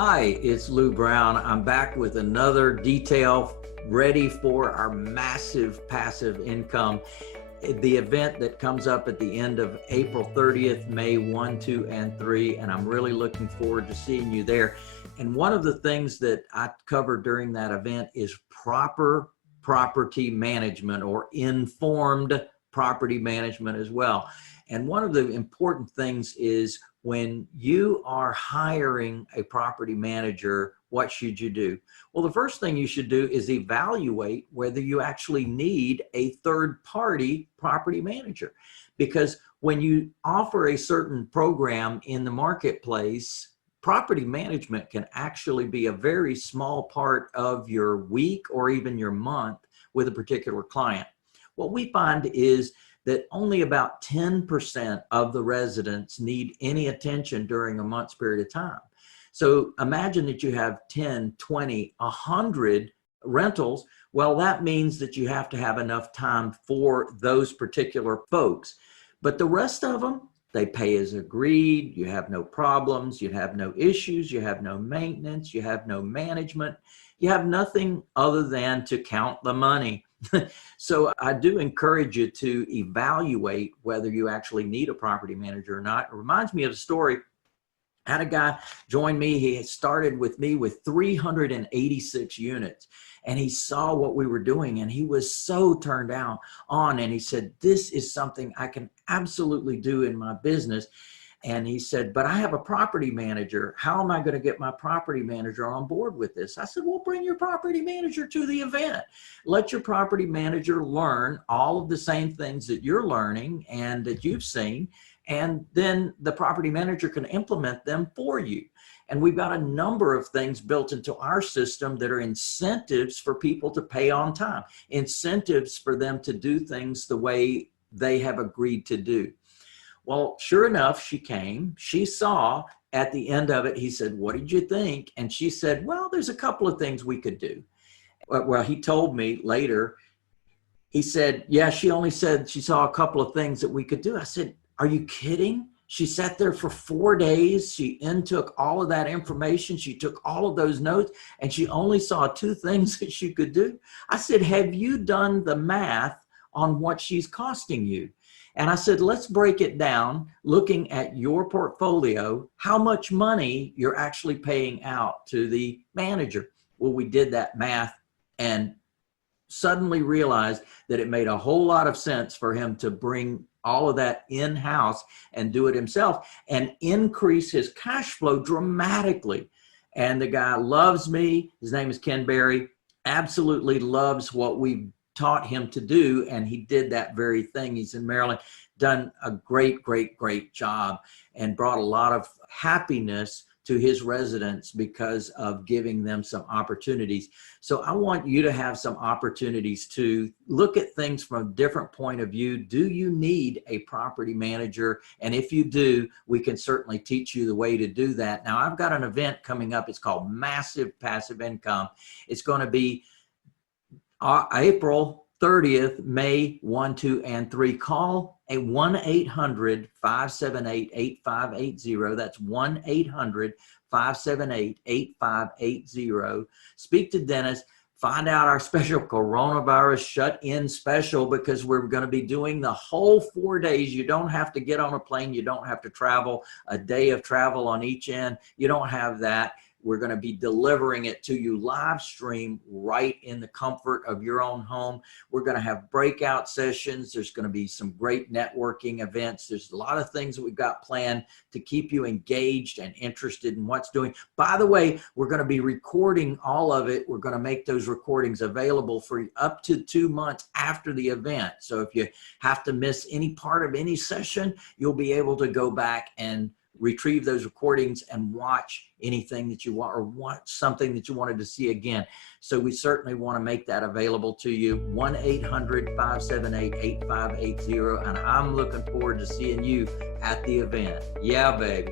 Hi, it's Lou Brown. I'm back with another detail ready for our massive passive income. The event that comes up at the end of April 30th, May 1, 2, and 3, and I'm really looking forward to seeing you there. And one of the things that I cover during that event is proper property management or informed property management as well. And one of the important things is when you are hiring a property manager, what should you do? Well, the first thing you should do is evaluate whether you actually need a third party property manager. Because when you offer a certain program in the marketplace, property management can actually be a very small part of your week or even your month with a particular client. What we find is that only about 10% of the residents need any attention during a month's period of time. So imagine that you have 10, 20, 100 rentals. Well, that means that you have to have enough time for those particular folks. But the rest of them, they pay as agreed. You have no problems. You have no issues. You have no maintenance. You have no management. You have nothing other than to count the money. So I do encourage you to evaluate whether you actually need a property manager or not. It reminds me of a story. I had a guy join me. He had started with me with 386 units, and he saw what we were doing, and he was so turned on, and he said, this is something I can absolutely do in my business. And he said, but I have a property manager. How am I going to get my property manager on board with this? I said, well, bring your property manager to the event. Let your property manager learn all of the same things that you're learning and that you've seen. And then the property manager can implement them for you. And we've got a number of things built into our system that are incentives for people to pay on time, incentives for them to do things the way they have agreed to do. Well, sure enough, she came. She saw at the end of it, he said, what did you think? And she said, well, there's a couple of things we could do. Well, he told me later, he said, yeah, she only said she saw a couple of things that we could do. I said, are you kidding? She sat there for 4 days. She intook all of that information. She took all of those notes, and she only saw 2 things that she could do. I said, have you done the math on what she's costing you? And I said, let's break it down, looking at your portfolio, how much money you're actually paying out to the manager. Well, we did that math and suddenly realized that it made a whole lot of sense for him to bring all of that in-house and do it himself and increase his cash flow dramatically. And the guy loves me. His name is Ken Berry. Absolutely loves what we've taught him to do, and he did that very thing. He's in Maryland, done a great job, and brought a lot of happiness to his residents because of giving them some opportunities. So I want you to have some opportunities to look at things from a different point of view. Do you need a property manager? And if you do, we can certainly teach you the way to do that. Now, I've got an event coming up. It's called Massive Passive Income. It's going to be April 30th, May 1, 2, and 3. Call a 1-800-578-8580. That's 1-800-578-8580. Speak to Dennis. Find out our special coronavirus shut-in special, because we're going to be doing the whole 4 days. You don't have to get on a plane. You don't have to travel a day of travel on each end. You don't have that. We're going to be delivering it to you live stream right in the comfort of your own home. We're going to have breakout sessions. There's going to be some great networking events. There's a lot of things that we've got planned to keep you engaged and interested in what's doing. By the way, we're going to be recording all of it. We're going to make those recordings available for up to 2 months after the event. So if you have to miss any part of any session, you'll be able to go back and retrieve those recordings and watch anything that you want, or watch something that you wanted to see again. So we certainly want to make that available to you. 1-800-578-8580. And I'm looking forward to seeing you at the event. Yeah, baby.